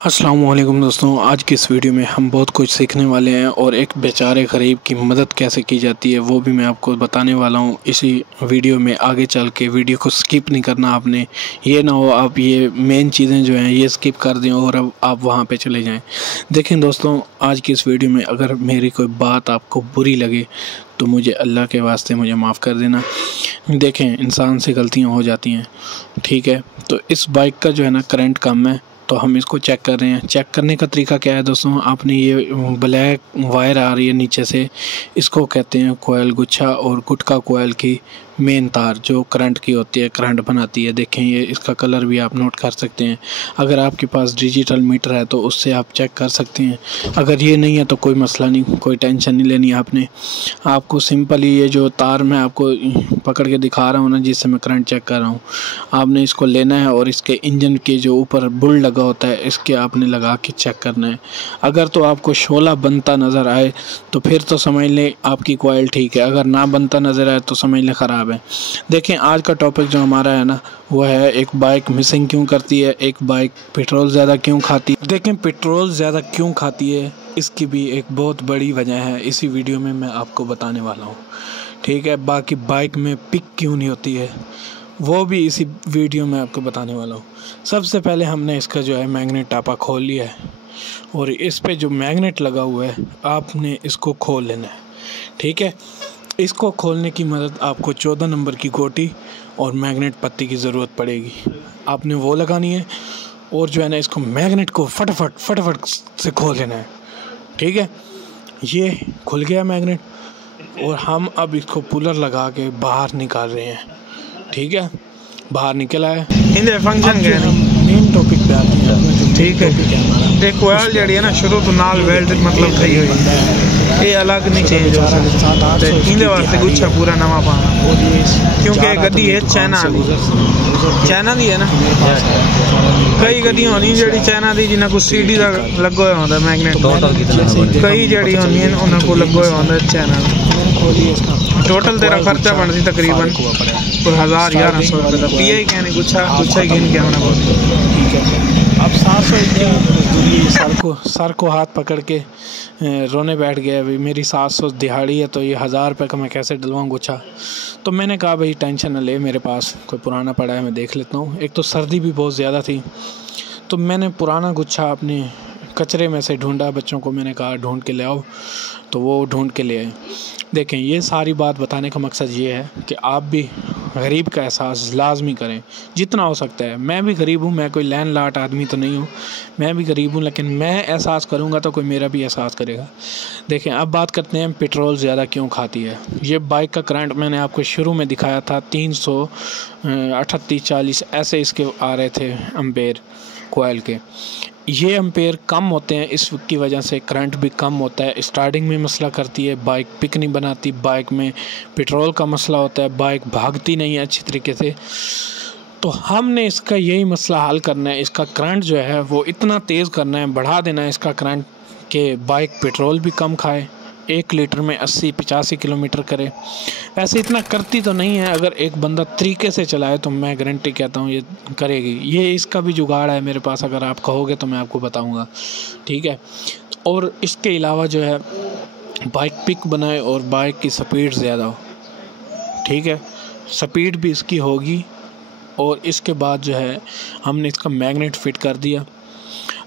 अस्सलाम वालेकुम दोस्तों, आज की इस वीडियो में हम बहुत कुछ सीखने वाले हैं और एक बेचारे गरीब की मदद कैसे की जाती है वो भी मैं आपको बताने वाला हूँ इसी वीडियो में। आगे चल के वीडियो को स्किप नहीं करना आपने, ये ना हो आप ये मेन चीज़ें जो हैं ये स्किप कर दें और अब आप वहाँ पे चले जाएं। देखें दोस्तों, आज की इस वीडियो में अगर मेरी कोई बात आपको बुरी लगे तो मुझे अल्लाह के वास्ते मुझे माफ़ कर देना। देखें, इंसान से गलतियाँ हो जाती हैं, ठीक है। तो इस बाइक का जो है ना करंट कम है, तो हम इसको चेक कर रहे हैं। चेक करने का तरीका क्या है दोस्तों, आपने ये ब्लैक वायर आ रही है नीचे से, इसको कहते हैं कोयल गुच्छा, और गुटका कोयल की मेन तार जो करंट की होती है, करंट बनाती है। देखें, ये इसका कलर भी आप नोट कर सकते हैं। अगर आपके पास डिजिटल मीटर है तो उससे आप चेक कर सकते हैं। अगर ये नहीं है तो कोई मसला नहीं, कोई टेंशन नहीं लेनी आपने। आपको सिंपली ये जो तार मैं आपको पकड़ के दिखा रहा हूँ ना, जिससे मैं करंट चेक कर रहा हूँ, आपने इसको लेना है और इसके इंजन के जो ऊपर बुल लगा होता है इसके आपने लगा के चेक करना है। अगर तो आपको शोला बनता नज़र आए तो फिर तो समझ लें आपकी कोयल ठीक है, अगर ना बनता नज़र आए तो समझ लें ख़राब है। देखें, आज का टॉपिक जो हमारा है ना वो है एक बाइक मिसिंग क्यों करती है, एक बाइक पेट्रोल ज़्यादा क्यों खाती है। देखें, पेट्रोल ज़्यादा क्यों खाती है इसकी भी एक बहुत बड़ी वजह है, इसी वीडियो में मैं आपको बताने वाला हूँ, ठीक है। बाकी बाइक में पिक क्यों नहीं होती है वो भी इसी वीडियो में आपको बताने वाला हूँ। सबसे पहले हमने इसका जो है मैग्नेट टापा खोल लिया है और इस पे जो मैग्नेट लगा हुआ है आपने इसको खोल लेना है, ठीक है। इसको खोलने की मदद आपको 14 नंबर की गोटी और मैग्नेट पत्ती की ज़रूरत पड़ेगी, आपने वो लगानी है। और जो है ना इसको मैग्नेट को फटाफट से खोल लेना है, ठीक है। ये खुल गया मैग्नेट और हम अब इसको पुलर लगा के बाहर निकाल रहे हैं, ठीक है। बाहर निकल आए इंदे फंक्शन के मेन टॉपिक पे आते हैं, ठीक है। देख कोयल जड़ी है ना शुरू तो नाल वेल्ड मतलब सही हुई, ये अलग नहीं चेंज हो सकता। इंदे वास्ते गुच्छा पूरा नवा पाना, क्योंकि गड्डी है चाइना दी है ना। कई गड्डियां होनी जड़ी चाइना दी जिन्हें को सीडी का लगो हुआ होता मैग्नेट, कई जड़ी होनी उन्हें को लगो हुआ होता चाइना। टोटल तेरा खर्चा बनती तकरीबन कोई 1000-1100 रुपये का। पीए कहने गुच्छा गिन के होना बहुत, ठीक है। अब 700 मजदूरी सर को हाथ पकड़ के रोने बैठ गया, भाई मेरी 700 दिहाड़ी है तो ये 1000 रुपये का मैं कैसे डलवाऊँ गुच्छा। तो मैंने कहा भाई टेंशन न ले, मेरे पास कोई पुराना पड़ा है मैं देख लेता हूँ। एक तो सर्दी भी बहुत ज़्यादा थी तो मैंने पुराना गुच्छा अपने कचरे में से ढूंढा, बच्चों को मैंने कहा ढूंढ के ले आओ, तो वो ढूंढ के ले आए। देखें, ये सारी बात बताने का मकसद ये है कि आप भी गरीब का एहसास लाजमी करें जितना हो सकता है। मैं भी गरीब हूँ, मैं कोई लैंड लाट आदमी तो नहीं हूँ, मैं भी गरीब हूँ, लेकिन मैं एहसास करूँगा तो कोई मेरा भी एहसास करेगा। देखें, अब बात करते हैं पेट्रोल ज़्यादा क्यों खाती है। ये बाइक का करंट मैंने आपको शुरू में दिखाया था 338-40 ऐसे इसके आ रहे थे एम्पेयर कोयल के। ये एम्पेयर कम होते हैं, इसकी वजह से करंट भी कम होता है। स्टार्टिंग में मसला करती है, बाइक पिक नहीं बनाती, बाइक में पेट्रोल का मसला होता है, बाइक भागती नहीं है अच्छी तरीके से। तो हमने इसका यही मसला हल करना है, इसका करंट जो है वो इतना तेज़ करना है, बढ़ा देना है इसका करंट कि बाइक पेट्रोल भी कम खाए, 1 लीटर में 80-85 किलोमीटर करे। वैसे इतना करती तो नहीं है, अगर एक बंदा तरीके से चलाए तो मैं गारंटी कहता हूँ ये करेगी। ये इसका भी जुगाड़ है मेरे पास, अगर आप कहोगे तो मैं आपको बताऊँगा, ठीक है। और इसके अलावा जो है बाइक पिक बनाए और बाइक की स्पीड ज़्यादा हो, ठीक है। स्पीड भी इसकी होगी और इसके बाद जो है हमने इसका मैग्नेट फिट कर दिया।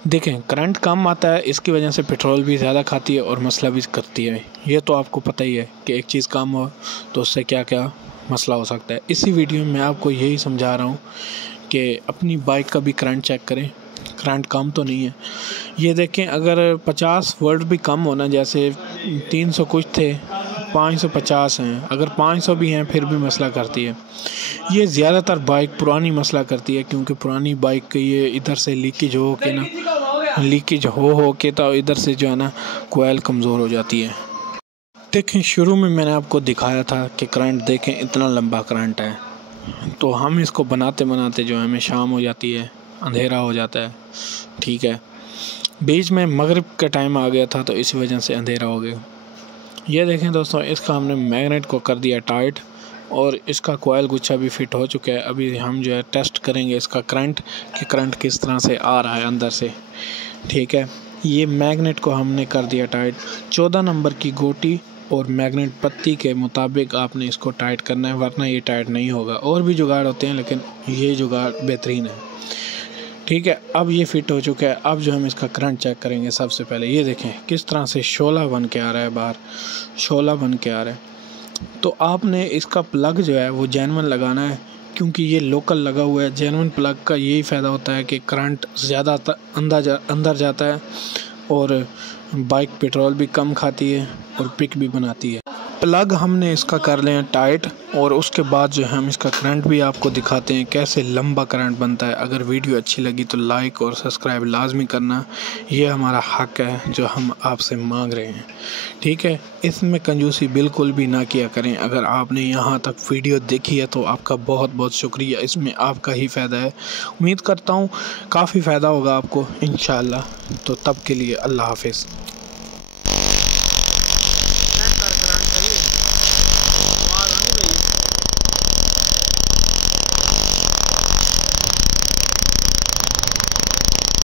देखें, करंट कम आता है, इसकी वजह से पेट्रोल भी ज़्यादा खाती है और मसला भी करती है। ये तो आपको पता ही है कि एक चीज़ कम हो तो उससे क्या क्या मसला हो सकता है। इसी वीडियो में मैं आपको यही समझा रहा हूँ कि अपनी बाइक का भी करंट चेक करें, करंट कम तो नहीं है। ये देखें, अगर 50 वोल्ट भी कम होना, जैसे 300 कुछ थे, 550 हैं, अगर 500 भी हैं फिर भी मसला करती है। ये ज़्यादातर बाइक पुरानी मसला करती है, क्योंकि पुरानी बाइक के ये इधर से लीकेज हो के तो इधर से जो है ना कोयल कमज़ोर हो जाती है। देखें, शुरू में मैंने आपको दिखाया था कि करंट देखें इतना लंबा करंट है, तो हम इसको बनाते बनाते जो है हमें शाम हो जाती है, अंधेरा हो जाता है, ठीक है। बीच में मगरिब का टाइम आ गया था तो इसी वजह से अंधेरा हो गया। ये देखें दोस्तों, इसका हमने मैग्नेट को कर दिया टाइट और इसका कोयल गुच्छा भी फिट हो चुका है। अभी हम जो है टेस्ट करेंगे इसका करंट कि करंट किस तरह से आ रहा है अंदर से। ठीक है, ये मैग्नेट को हमने कर दिया टाइट। 14 नंबर की गोटी और मैग्नेट पत्ती के मुताबिक आपने इसको टाइट करना है, वरना ये टाइट नहीं होगा। और भी जुगाड़ होते हैं लेकिन ये जुगाड़ बेहतरीन है। ठीक है, अब ये फिट हो चुका है। अब जो हम इसका करंट चेक करेंगे, सबसे पहले ये देखें किस तरह से शोला बन के आ रहा है, बाहर शोला बन के आ रहा है। तो आपने इसका प्लग जो है वो जेन्युइन लगाना है, क्योंकि ये लोकल लगा हुआ है। जेन्युइन प्लग का यही फ़ायदा होता है कि करंट ज़्यादा अंदर जाता है और बाइक पेट्रोल भी कम खाती है और पिक भी बनाती है। प्लग हमने इसका कर लिया टाइट और उसके बाद जो है हम इसका करंट भी आपको दिखाते हैं कैसे लंबा करंट बनता है। अगर वीडियो अच्छी लगी तो लाइक और सब्सक्राइब लाजमी करना, ये हमारा हक है जो हम आपसे मांग रहे हैं। ठीक है, इसमें कंजूसी बिल्कुल भी ना किया करें। अगर आपने यहाँ तक वीडियो देखी है तो आपका बहुत बहुत शुक्रिया, इसमें आपका ही फ़ायदा है। उम्मीद करता हूँ काफ़ी फ़ायदा होगा आपको इंशाअल्लाह। तो तब के लिए अल्लाह हाफिज़।